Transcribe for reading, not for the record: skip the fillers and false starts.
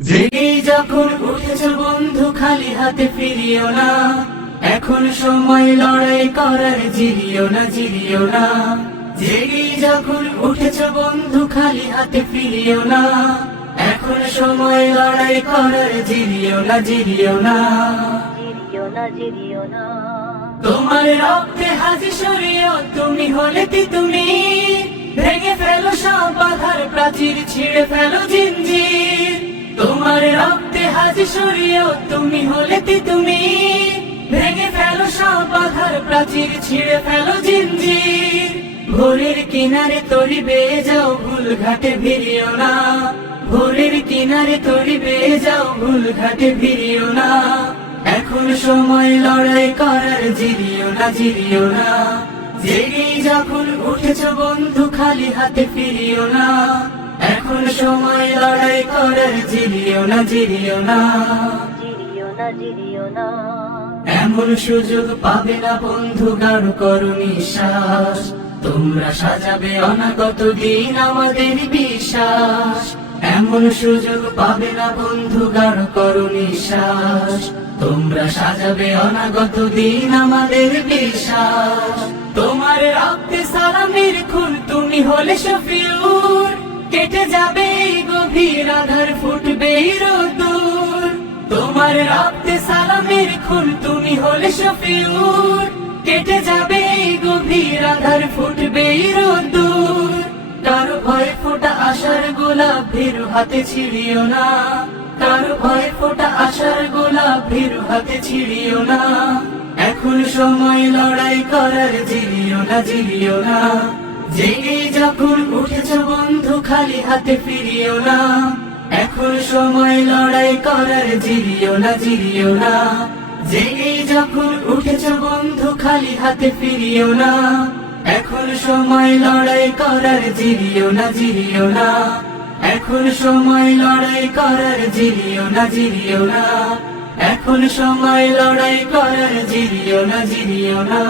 জেগে যখন উঠেছ বন্ধু খালি হাতে ফিরিও না, এখন সময় লড়াই করার, জিরিও না জিরিও না। জেগে যখন উঠেছ বন্ধু খালি হাতে ফিরিও না, এখন সময় লড়াই করার, জিরিও না জিরিও না। তোমার রক্তে হাজি শরীয়ত, তুমি হলে তুমি ভেঙে ফেলো সব বাধার প্রাচীর, ছিঁড়ে ফেলো জিঞ্জির। তোমার রক্তে হাজি শরীয়ত, তুমি হলে তুমি ভেঙে ফেলো সব বাধার প্রাচীর, ছিঁড়ে ফেলো জিঞ্জির। ভোরের কিনারে তরি বেয়ে যাও, ভুল ঘাটে ভিড়িও না। ভোরের কিনারে তরি বেয়ে যাও, ভুল ঘাটে ভিড়িও না। এখন সময় লড়াই করার, জিরিও না জিরিও না। জেগেই যখন উঠেছ বন্ধু খালি হাতে ফিরিও না, এখন সময় লড়াই করার, জিরিও না জিরিও না। এমন সুযোগ পাবে না বন্ধু, গাঢ় করো নিঃশ্বাস। তোমরা সাজাবে অনাগত দিন আমাদের বিশ্বাস। এমন সুযোগ পাবে না বন্ধু, গাঢ় করো নিঃশ্বাস। তোমরা সাজাবে অনাগত দিন আমাদের বিশ্বাস। তোমার রক্তে সালামের খুন, তুমি হলে শফিউর। কেটে যাবে এই গভীর আধার, ফুটবে রোদুর। তোমার রক্তে সালামের খুন, তুমি হলে শফিউর। কেটে যাবে এই গভীর আধার, ফুটবে রোদুর। কারো ভয়ে ফোটা আশার গোলাপ, ভীরু হাতে ছিড়িও না। কারো ভয়ে ফোটা আশার গোলাপ, ভীরু হাতে ছিড়িও না। এখন সময় লড়াই করার, জিরিও না জিরিও না। জেগে যখন উঠেছ বন্ধু খালি হাতে ফিরিও না, এখন সময় লড়াই করার, জিরিও না জিরিও না। জেগে যখন উঠেছ বন্ধু খালি হাতে ফিরিও না, এখন সময় লড়াই করার, জিরিও না জিরিও না। এখন সময় লড়াই করার, জিরিও না জিরিও না। এখন সময় লড়াই করার, জিরিও না জিরিও না।